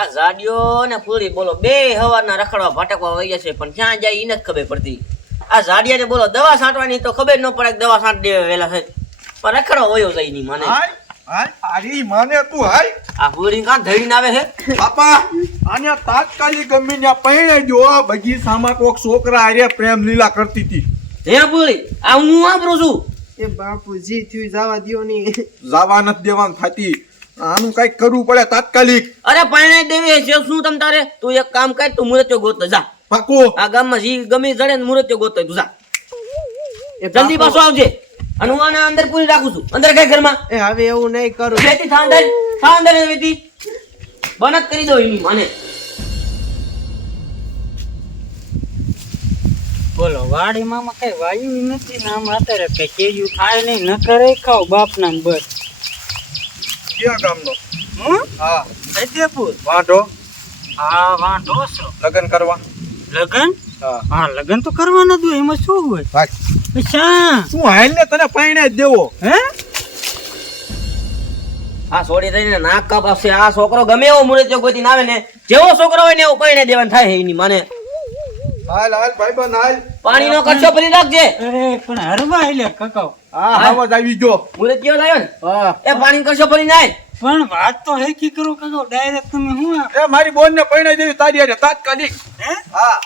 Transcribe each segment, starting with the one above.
આ ઝાડિયો ને પૂરી બોલો બે હવારના રખડવા ભટકવા વહી છે પણ ક્યાં જાય એને જ ખબર પડતી. આ ઝાડિયાને બોલો દવા છાંટવાની તો ખબર ન પડે દવા છાંટ દે વેલા થાય પણ રખડો વયો જાય ની મને. હાય હાય આરી માને તું હાય. આ પૂરી કાં ધડીને આવે છે? બાપા આને તાત્કાલિક ગમે ત્યાં પહેણે જો આ બગીચામાં કોક છોકરા હારે પ્રેમ લીલા કરતી હતી. હે પૂરી આ હું વાપરું છું? એ બાપુજી થયું જવા દ્યો ની જવા નથી દેવાનું થતી. આનું કંઈક કરવું પડે તાત્કાલિક. અરે પરણાઈ દેવી છે શું તમ તારે? તું એક કામ કર તું મુરત્યો ગોતો જા. પાકું. આ ગામમાં જી ગમે જડે ને મુરત્યો ગોતો તું જા. એ જલ્દી પાછો આવજે. અને હું આને અંદર પૂરી રાખું છું. અંદર કઈ ઘરમાં? એ હવે એવું નહીં કરું. વેતી થા અંદર. થા અંદર બંધ કરી દો એની મને. બોલો વાડી મામા કઈ વાયુ નથી ને આમ અત્યારે કઈ કેજું થાય નહીં. ન કરે ખાવ બાપ ના બસ. ક્યાં ગામનો? હું હા. સૈદેપુર વાંઢો. હા વાંઢો છો. લગ્ન કરવા. લગન? હા. હા લગન તો કરવાના દો એમાં શું હોય? ભાઈ અચ્છા. શું હાલ ને તને પાણી જ દેવો? હે? આ છોડી દઈને નાક કાપાશે. આ છોકરો ગમે એવો મુરત્યો ગોતીને આવે ને જેવો છોકરો હોય ને એવો પાણી દેવાનું થાય એની મને. હાલ હાલ ભાઈ બન હાલ. પાણીનો ખર્ચો ભરી રાખજે અરે પણ હરવા લે કકાવ. હા આવાજ આવી ગયો. મુરે કયો લાયો હા. એ પાણી ખર્ચો ભરી નાય પણ વાત તો હેકી કરો કકાવ ડાયરેક્ટ તમે હું આ- એ મારી બોન ને પહેણે દેવી તારી હારે તાત્કાલિક. હે? હા.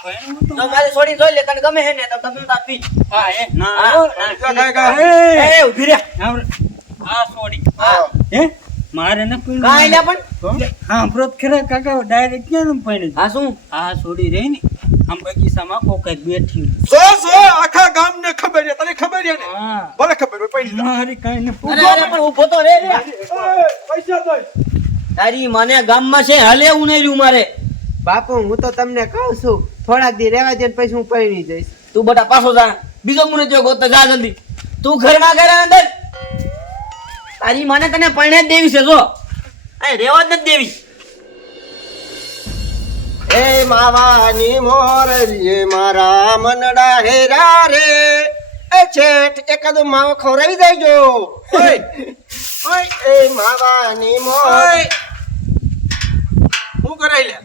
તો મારી છોડી જોઈ લે તને ગમે હે ને તો તમે તાર પી હા એ ના. હા, હો, હા. ના. એ, ઊભી રે. હા છોડી હા. હે? મારે ને કોઈ કાંઈ ના પણ. હા? પ્રોત ખરા કાકા ડાયરેક્ટ ક્યાં પડે હા શું? હા છોડી રહી ને. આમ બગીચામાં કોક બેઠી. સો સો આખા ગામ ને ખબર છે. તને ખબર છે ને? ભલે ખબર હોય પહેણી મારી કઈ ને અરે અરે પણ ઊભો તો રે રે. પૈસા દઈ તારી મને ગામમાં છે હાલે નહીં મારે. બાપુ હું તો તમને કહું છું થોડાક દી રહેવા દે ને પછી હું પૈણી જઈશ. તું બટા પાછો જા. બીજો મુને જો ગોત જા જલ્દી. તું ઘરમાં ઘરે અંદર. તારી મને તને પરણે જ દેવી છે જો. અહીં રેવા જ નથી દેવી. એ માવાની મોરલીએ મારા મનડા હેરા રે. એ છેઠ એકાદ માવો ખવરાવી દેજો. ઓય. ઓય એ માવાની મોર. હું કરાઈ લે?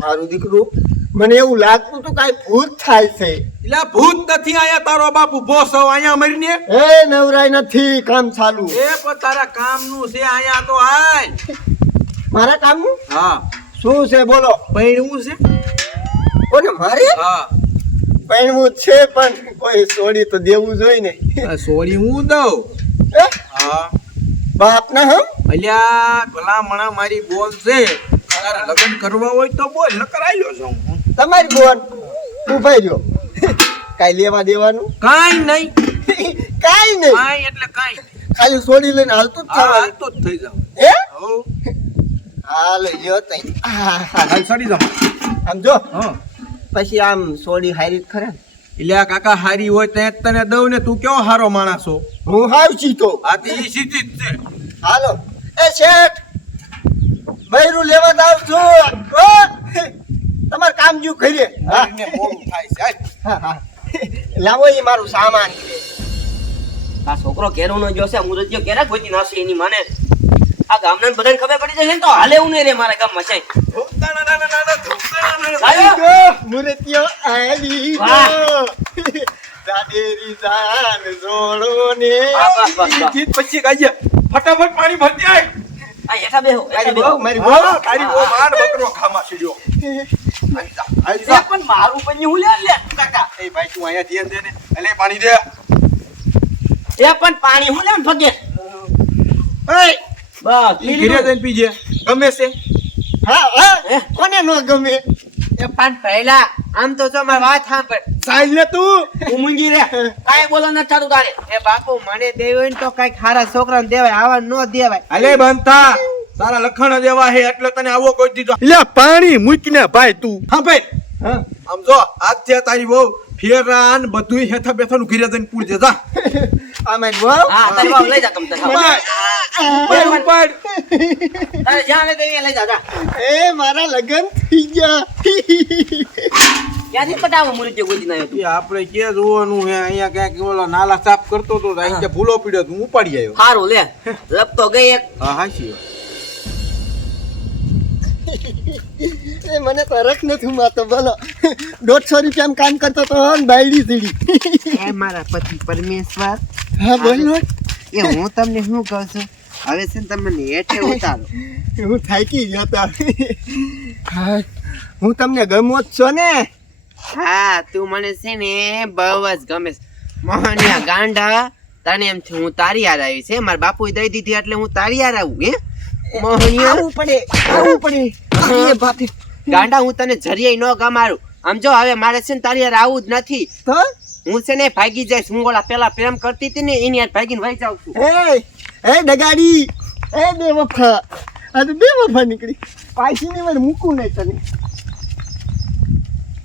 મારું દીકરું મને એવું લાગતું તું કાંઈ ભૂત થાય છે. એટલે ભૂત નથી આયા તારો બાપ ઊભો છો અહીંયા મરીને? એ નવરાય નથી કામ ચાલુ. એ પણ તારા કામનું છે અહીંયા તો આય મારા કામનું? હા. શું છે બોલો. પૈણવું છે? કોને મારે? હા. પૈણવું છે પણ કોઈ છોડી તો દેવું જોઈએ ને આ સોરી હું દઉં? હા? બાપ ના હમ? અલ્યા ભલા મણા મારી બોલ છે. તારા લગ્ન કરવા હોય તો બોલ નકર આવ્યો છું હું. તમારી બોલ. ઉભાઈ જો કાંઈ લેવા દેવાનું? કાઈ નહીં. કાંઈ નહીં. કાઈ એટલે કાંઈ. ખાલી છોડી લઈને હાલતું જ હાલતો જ થઈ જાવ. હે? હો હાલ લ્યો તઈ. હાલ સડી પછી આમ છોડી હારી જ ખરા એટલે આ કાકા હારી હોય તો તને દઉં ને તું કેવો હારો માણસ છો હું હાવ ચીતો આ તો ઈ સીધી જ છે. હાલો. એ શેઠ બૈરું લેવા જાવ છું. ઓ! તમારે કામ જ્યું કરીએ. હા. મારીને મોડું થાય છે. લાવો મારું સામાન. છે આ છોકરો કેરો નો જોશે મુરત્યો કેરા ગોતી નાશે એની મને. આ ગામના બધાને ખબર પડી જશે ને તો હાલે હું નહીં રે મારા ગામમાં છે. મૂર્તિઓ આવી દાદેરી જાન જોડો ને વાહ, વાહ, વાહ, વાહ. ગીત પછી ગાઈએ ફટાફટ પાણી ભરતી આય આ હેઠા બેહો મારી બહુ. મારી બહુ તારી બહુ માર બકરો ખામાં સીડ્યો આવી જા, આવી એ જા. પણ મારું પન્યું હું લે લે કાકા. એ ભાઈ તું અહીંયા ધ્યાન દે ને. એટલે પાણી દે. એ પણ પાણી હું લે ને ફગે ઓય, બસ ઘરે જઈને પીજે. ગમે છે? હા હા? કોને નો ગમે? એ પણ પહેલા આમ તો જો મારી વાત સાંભળ. સાઈડ ને તું. તું રે. કાંઈ બોલો નથી થતું તારે. એ બાપુ મને દેવું તો કઈ ખારા છોકરાને દેવાય આવા નો દેવાય. અલે બંધા તારા લખણ દેવા હે એટલે તને આવો કોઈ દીધો. એટલે પાણી મૂકીને ભાઈ તું. હા ભાઈ હા. આમ જો આજ છે તારી બહુ ફેરા ને બધું હેઠા બેઠાનું ઘરે જઈને પૂરી જા. આ મારી બહુ હા તારી બાપ લઈ જા તમ તારે ઉપાડ, ઉપર તારે જ્યાં લે ત્યાં લઈ જા જા. એ મારા લગન થઈ ગયા. ક્યાંથી પટાવો મુરત્યો ગોતી ના એ આપણે કે જોવાનું હે? અહીંયા ક્યાંક ઓલા નાલા સાફ કરતો તો અહીં અહીંયા ભૂલો પડ્યો તું હું ઉપાડી આવ્યો સારું લે. લપ તો ગઈ એક. હા હાચી વાત. એ મને તો રખ નથી માતો બોલો. દોઢસો રૂપિયામાં કામ કરતો તો બાયડી સીડી. મારા પતિ પરમેશ્વર. હા બોલો એ હું તમને શું કહું છું? હવે છે ને તમે હેઠે ઉતારો. હું થાકી ગયો તો. હા હું તમને ગમો જ છો ને? હા તું મને છે ને બહુ જ ગમે. મોહનિયા ગાંડા તને એમ છે હું તારી હાર આવી છે. મારા બાપુએ દઈ દીધી એટલે હું તારી હાર આવું હે? મોહનિયા. આવું પડે આવું પડે. બાપે. ગાંડા હું તને જરીએ ન ગમારું આમ જો હવે મારે છે ને તારી હાર આવું જ નથી. તો? હું છે ને ભાગી જઈશ. હું ઓલા પેલા પ્રેમ કરતી હતી ને, એની હાર ભાગીને વહી જાઉં છું. એ એ ડગાડી, એ બે વફા. આ તો બે વફા નીકળી. પાછી ને વાર મૂકું નહીં તને.